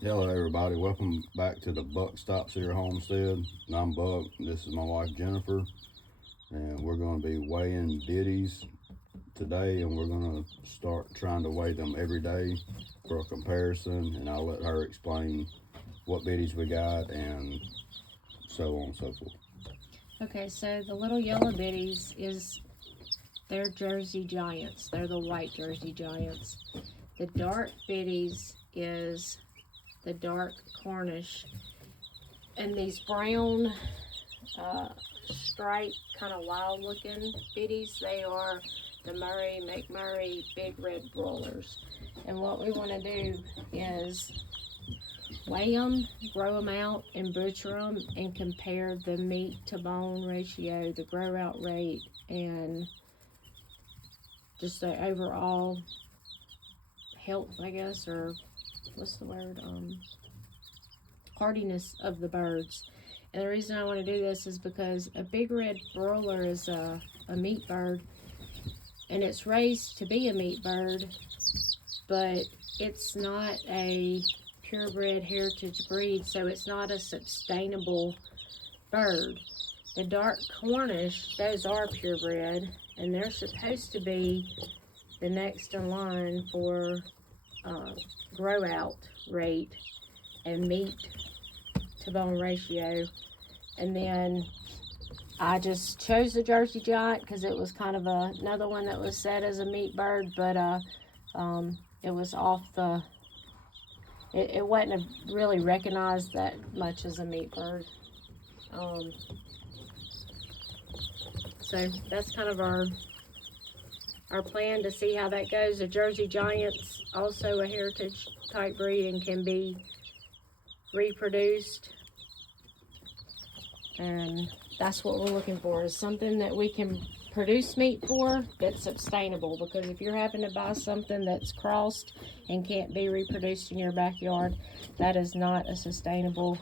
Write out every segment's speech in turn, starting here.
Hello everybody, welcome back to the Buck Stops Here Homestead. And I'm Buck, this is my wife Jennifer, and we're going to be weighing bitties today, and we're going to start trying to weigh them every day for a comparison, and I'll let her explain what bitties we got and so on and so forth. Okay, so the little yellow bitties they're Jersey Giants. They're the white Jersey Giants. The dark bitties is the dark Cornish, and these brown striped kind of wild looking bitties, they are the McMurray big red broilers. And what we want to do is weigh them, grow them out, and butcher them, and compare the meat to bone ratio, the grow out rate, and just the overall health, I guess, or what's the word? Hardiness of the birds. And the reason I want to do this is because a big red broiler is a meat bird, and it's raised to be a meat bird, but it's not a purebred heritage breed, so it's not a sustainable bird. The dark Cornish, those are purebred, and they're supposed to be the next in line for grow out rate and meat to bone ratio. And then I just chose the Jersey Giant because it was kind of another one that was set as a meat bird, but it was off the, it wasn't really recognized that much as a meat bird. So that's kind of our plan to see how that goes. The Jersey Giant's also a heritage type breed and can be reproduced, and that's what we're looking for, is something that we can produce meat for that's sustainable. Because if you're having to buy something that's crossed and can't be reproduced in your backyard, that is not a sustainable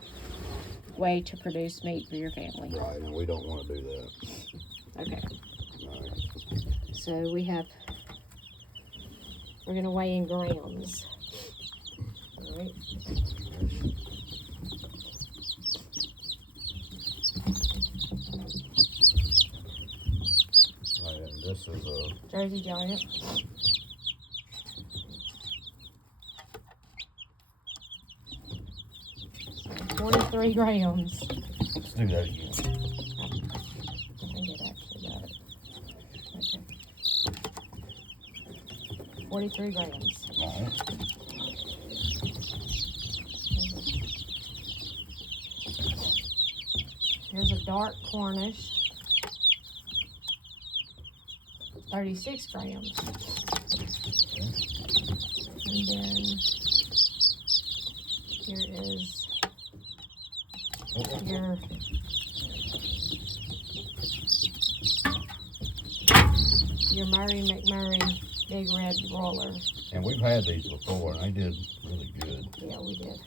way to produce meat for your family. Right, and we don't want to do that. Okay. Right. So we're going to weigh in grams. All right. Right, and this is a Jersey Giant. So 23 grams. let's do that again. I think it actually got it. Okay. 43 grams. Right. Here's a dark Cornish. 36 grams. And then here is your McMurray big red broiler. And we've had these before, and they did really good. Yeah, we did.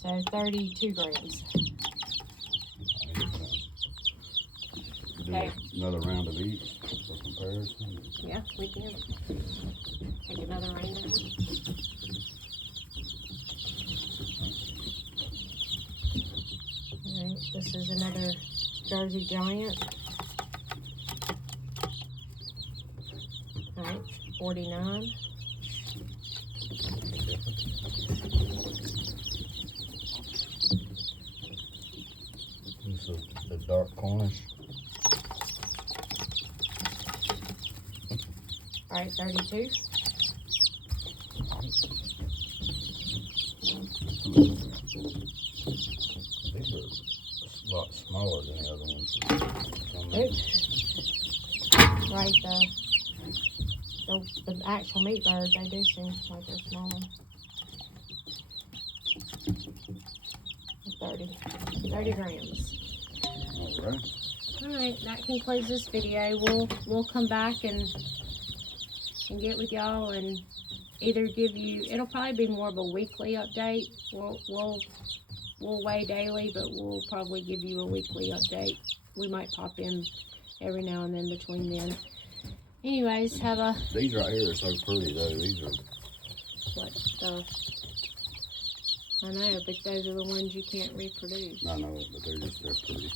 So 32 grams. Do Okay. another round of each for comparison. Yeah, we can. Take another random one. Alright, this is another Jersey Giant. Alright, 49. This is the dark Cornish. Alright, 32. These are a lot smaller than the other ones. Right, the actual meat birds, they do seem like they're smaller. 30 grams. Alright. Alright, that concludes this video. We'll come back and get with y'all and either give you, it'll probably be more of a weekly update. We'll weigh daily, but we'll probably give you a weekly update. We might pop in every now and then between then. Anyways, have a... These right here are so pretty though. These are... What? The I know, but those are the ones you can't reproduce. I know it, but they're pretty.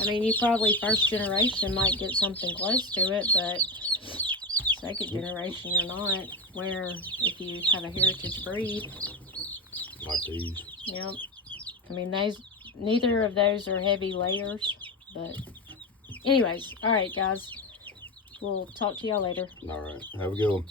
I mean, you probably first generation might get something close to it, but second generation you're not. Where if you have a heritage breed, Like these. yep. I mean, neither of those are heavy layers, but anyways, all right, guys. We'll talk to y'all later. All right. Have a good one.